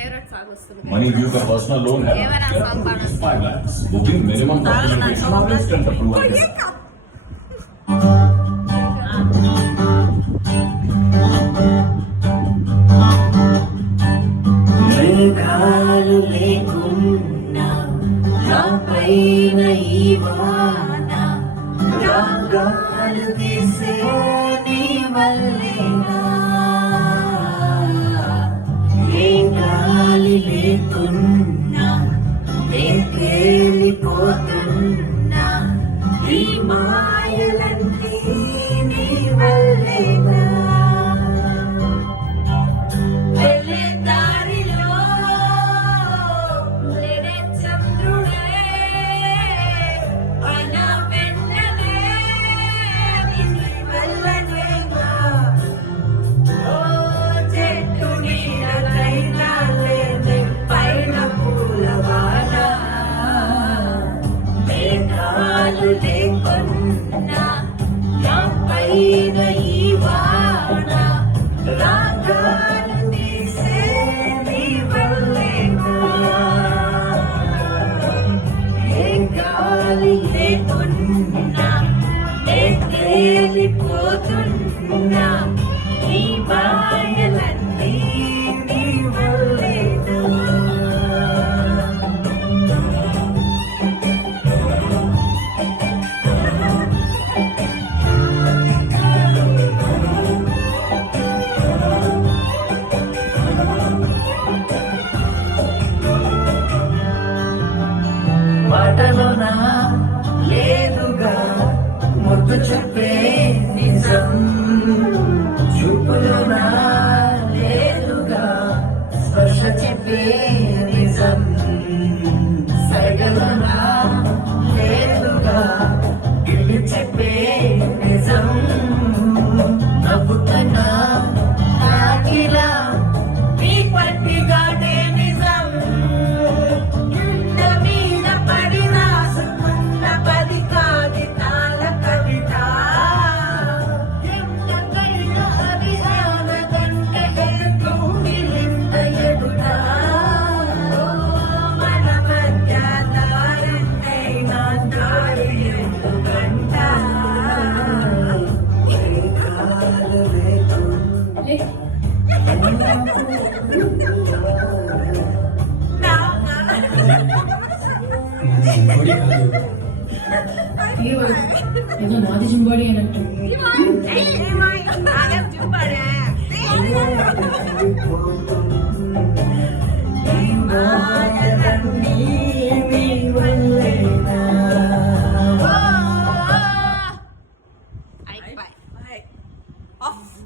Favourite song వస్తుంది. Money view का personal loan है 5 lakhs booking minimum documentation approval మేఘాలు లేకున్నా నాపైన ఈ వాన రాగాలు తీసే నీ వల్లేనా ఏ గాలి లేకున్నా తేలిపోతున్నా ఈ మాయలన్నీ నీ వల్లేనా లేకున్నా నాపైన ఈ వాన రాగాలు తీసే నీ వల్లేనా ఏ గాలి లేకున్నా తేలిపోతున్నా ఈ మాయలన్నీ నీ వల్లేనా మాటలోనా లేదుగా ముద్దు చెప్పే నిజం చూపులోనా లేదుగా స్పర్శ చెప్పే నిజం సైగలోనా లేదుగా ఇల్లు చెప్పే నిజం నవ్వుతున్నా నాకిలా నీ పట్టిగానే నిజం ఏదో నాది జింబాడి అన్నట్టు ఆఫ్